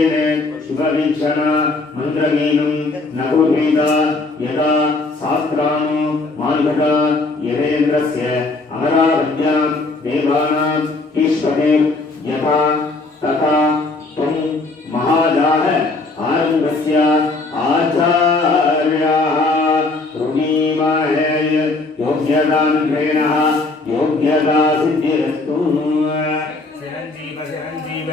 सुखवीक्षण मंत्रगीनम नगोपीता यदा शास्त्रानो मानघटा यदेन्द्रस्य अमरावद्या देवानां ईश्वरे यथा तथा तुम महाजाह आरंभस्य आज आचार्यः ऋणीमहे योग्यदान ग्रहणः योग्यदा सिद्धिरस्तु चिरञ्जीव चिरञ्जीव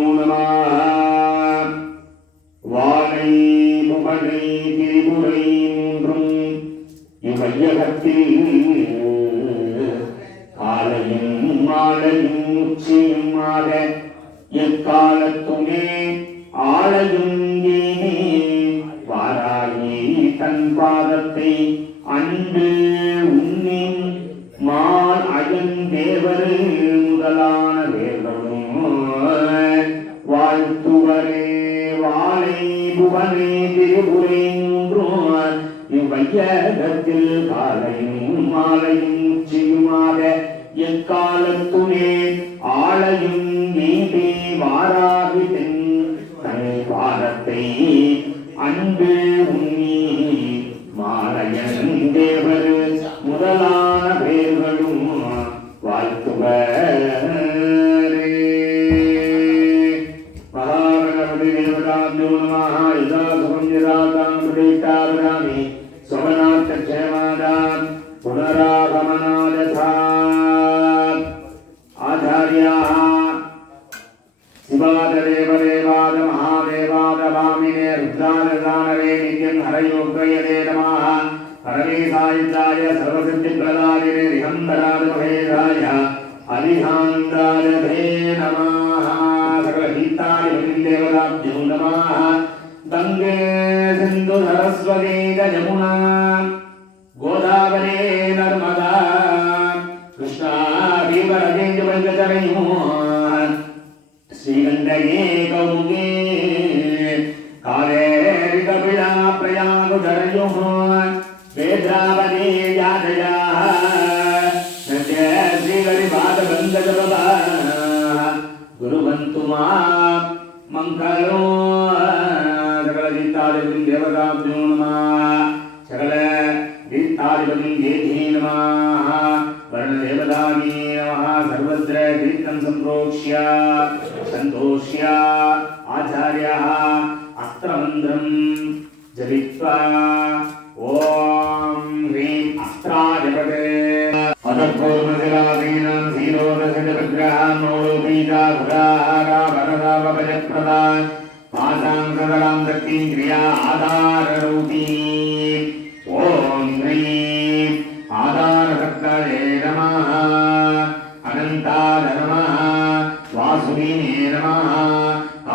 இவ்வையகத்தில் காலையும் மாலையும் செய்யுமாக எக்காலத்துனே ஆளையும் நீதி வாராகி தன் தனி பாதத்தை அன்பே सर्वं सुदेष्टा वदामि सोमनाथक्षेमानाम् पुनरागमनादथा आचार्याः शिवादेवदेवादमहादेवादवामिने रुद्रादानवे नित्यम् हरयोग्रयदे नमाः परमेसायुताय सर्वसिद्धिप्रदायिने रिहन्तरादमहेधाय अरिहान्ताय धे नमाः सकलहीताय देवताभ्यो नमाः गङ्गे सिंधु धारस्वते जमुना गोदावरे नर्मदा कृषा आचार्या आचार्याः अस्त्रमन्त्रम् आच्छा जपित्वा ॐ ह्रीम् अस्त्रा जपते अनुपूर्वशिलादीनाम् धीरोदशिलविग्रहाणोपीतापुरापजप्रदा पाशाम् कृतलाम् दत्तीन्द्रिया आधाररूपी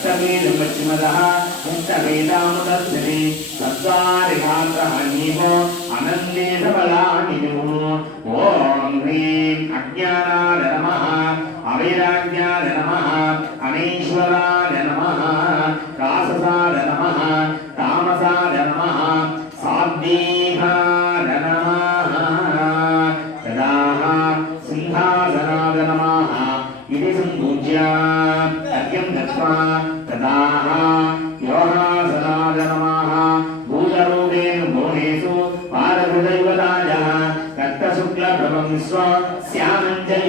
सप्तवीरमच्छिमदः सप्तवीरामुदर्शिनी सत्त्वारि भातः नीमो अनन्दे सबलानि ॐ ह्रीम् अज्ञानाय नमः अविराज्ञाय नमः अनीश्वराय नमः राससाय नमः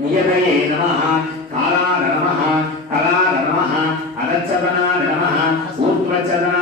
నియమయే నమ కాలా నమ కళా నమ అదచ్చదనా నమ ఊర్మచదనా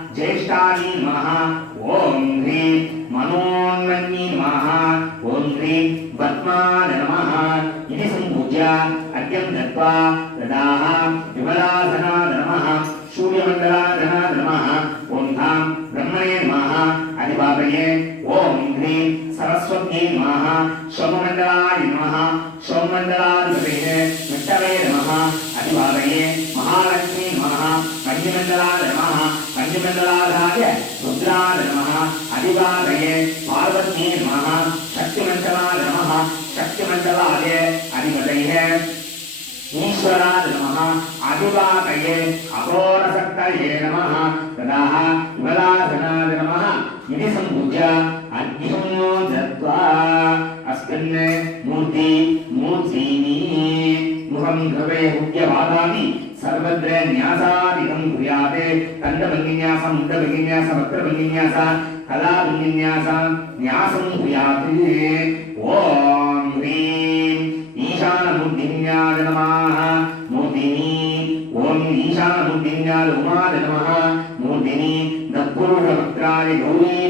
జ్యేష్ఠాని నమః ఓం హ్రీ మనోన్మన్యే నమః ఓం హ్రీ పద్మాన నమః ఇది సంపూజ్య అగ్యం దత్వా దదాహ విమలాధన నమః సూర్యమండలాధన నమః ఓం ధాం బ్రహ్మణే నమః అదిబాబయే ఓం హ్రీ సరస్వత్యే నమః సోమమండలాయ నమః సోమమండలాధిపతయే విష్ణవే నమః అదిబాబయే మహాలక్ష్మీ నమః మధ్యమండలాయ నమః शिवचंद्राधा रुद्रा नम अतिद पार्वती नम शक्तिमंडला नम शक्तिमंडलाय अतिपत ईश्वरा नम अतिपात अघोरसक्त नम तदा विमलाधना नम यदि संपूज्य अग्नो अस्मूर्ति मूर्ति मुखम भवे हुक्य भागादी సర్వద్రే న్యాసాదికం కుయాతే కండ భంగిన్యాస ముండ కళా భంగిన్యాస న్యాసం కుయాతే ఓం హ్రీం ఈశాన ముద్దిన్యాద నమః మూర్తిని ఓం ఈశాన ముద్దిన్యాద నమః గౌరీ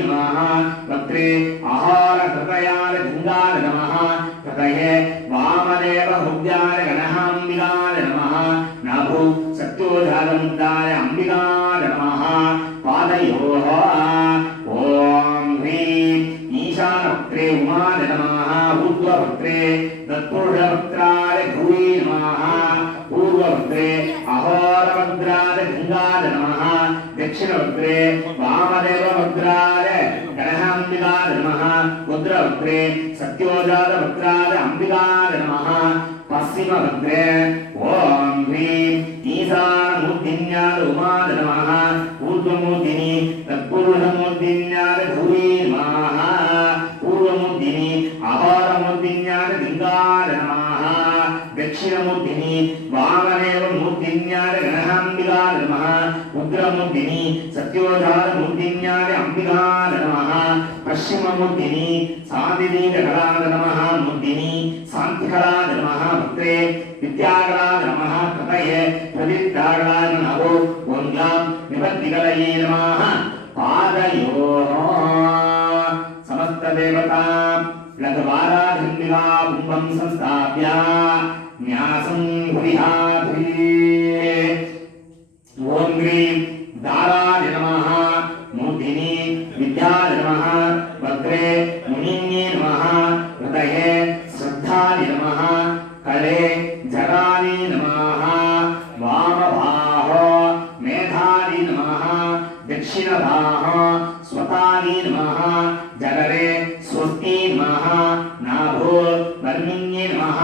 వామదేవ ముద్రాలే గణ అంబిగా నమ రుద్ర వక్రే సత్యోజాత వక్రాల అంబిగా ఓం హ్రీం ఈశానమూర్తిన్యాల ఉమాద నమ పూర్వమూర్తిని తత్పురుషమూర్తిన్యాల ధూరీ నమ పూర్వమూర్తిని దక్షిణమూర్తిని వామదేవ మూర్తిన్యాల గణ සත්‍යෝධාර මුද්ධිඥානේ අම්බිගාන නමහ පශ්චිම මුද්ධිනි සාදිදීන කරාද නමහ මුද්ධිනි සාන්ති කරාද නමහ පුත්‍රේ විද්‍යාගරාද නමහ කතයේ ප්‍රතිත්තාගරාද නමෝ වංගම් නිබද්ධිකලයේ නමහ පාදයෝ සමස්ත දේවතා ලඟ මාරා ධම්මිනා स्वतानी नमः जनरे सुस्ति नमः नाभो वर्मिन्ये नमः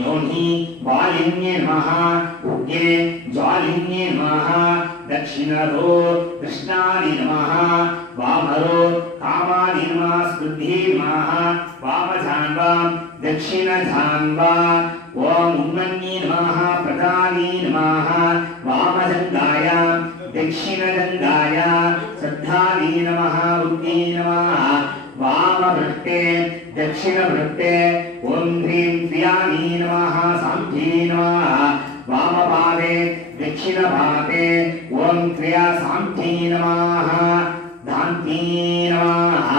योनि बालिन्ये नमः उग्ये ज्वालिन्ये नमः दक्षिणरो कृष्णानि नमः वामरो कामानि नमः स्मृद्धि नमः वामझान्वाम् दक्षिणझान्वा ॐ उन्मन्ये नमः प्रदानी नमः वामझन्दायाम् वामवृत्ते दक्षिणवृत्ते ओन्ध्रीं त्रियाणी नमः साङ्ख्ये नमः वामपादे दक्षिणपादे ॐ त्रिया साङ्ख्ये नमः धान्ये नमः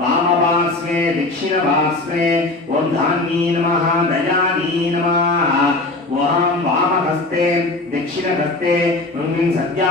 वामपार्श्वे दक्षिणपार्श्वे ॐ धान्ये नमः दजानी नमः वहां वामहस्ते दक्षिणहस्ते ॐ सद्या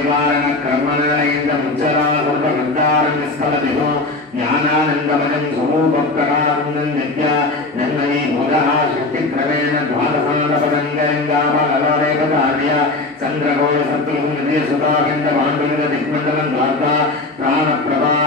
నివారణ కర్మలైంద ముచ్చరాహుత వృద్ధారణ్య స్థల విభు జ్ఞానానందమయం సమూపం కరారుణం నిత్య నిర్ణయి భోగ శక్తి క్రమేణ ద్వాదశాండపరంగరంగామాలేక కార్య చంద్రగోళ సత్రులు నిజే సుతాకింద పాండురింద దిగ్మండలం ద్వారా ప్రాణ ప్రవాహ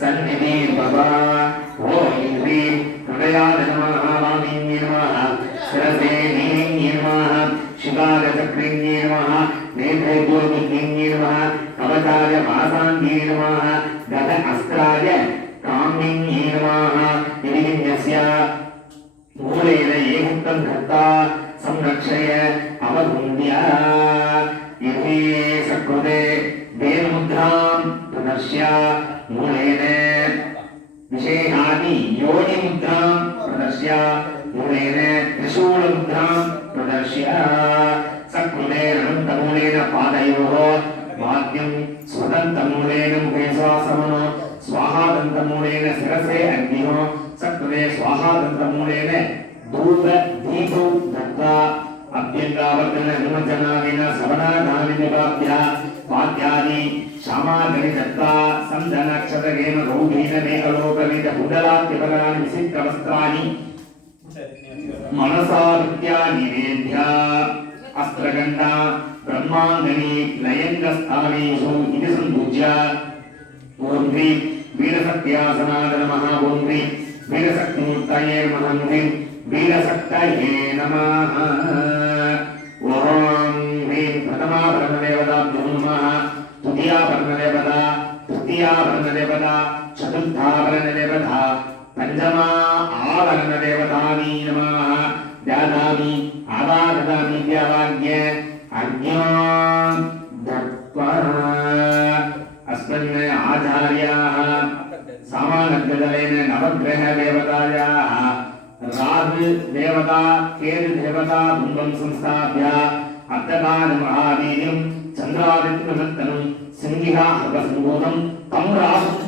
సన్నిమే బబా ఓ ఇంద్రే హృదయాద నమః వామిన్య నమః శిరసే నేన్య నమః శివాగత క్రియ నమః నేత్రే గోవిన్య నమః అవతార మాసాంగే నమః గత అస్త్రాయ కామ్యంగ్య నమః నిర్విన్యస్య మూలేన ఏముక్తం ధర్తా సంరక్షయ అవగుంద్య ఇది సకృదే దేవముద్రాం ప్రదర్శ్య మూల विशेषानि योनिमुद्रां प्रदर्श्य मूलेन त्रिशूलमुद्रां प्रदर्श्य सकृतेरनन्तमूलेन पादयोः माद्यं स्वदन्तमूलेन मुखे स्वासमन स्वाहादन्तमूलेन शिरसे अग्निः सकृते स्वाहादन्तमूलेन दूत दीपौ दत्त्वा अत्यंगावर्तन विमोचनाविना सवनाधामिनिपात्या पात्यानि शामागनिदत्ता संधनक्षतगेम रोभीनमेकलोकविदपुदलात्यपलानि विसिक्तवस्त्राणि मनसावृत्या निवेद्या अस्त्रगण्डा ब्रह्माङ्गनि लयङ्गस्थावेषु इति सम्पूज्य ओन्द्रि वीरसत्यासनादनमहाभोन्द्रि वीरसक्तिमूर्तये महन्द्रि वीरसक्तये नमः சுத்தாபரணதேவதா பஞ்சமா ஆபரணதேவதானீனமாக ஜாதாமி ஆதாததாமி வியாவாக்ய சிங்கிஹாசுபோதம் தம் ராசு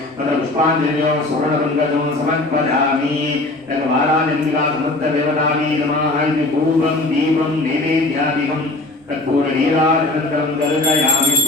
புஷ்பாஞ்சலியோ சுவர்ணபங்கஜோ சமர்ப்பாமி தக வாராஜங்கா சமர்த்தவதாமி நமாஹி பூபம் தீபம் நேவேத்தியாதிகம் தற்போர நீராஜந்தம் கருதயாமி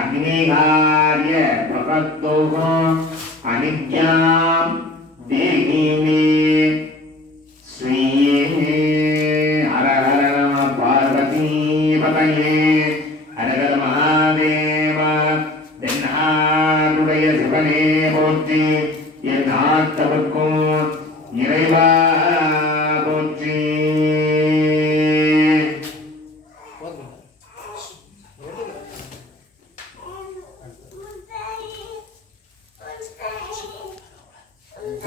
अग्निहार्य प्रपत्तोः अनित्याम् देहिनी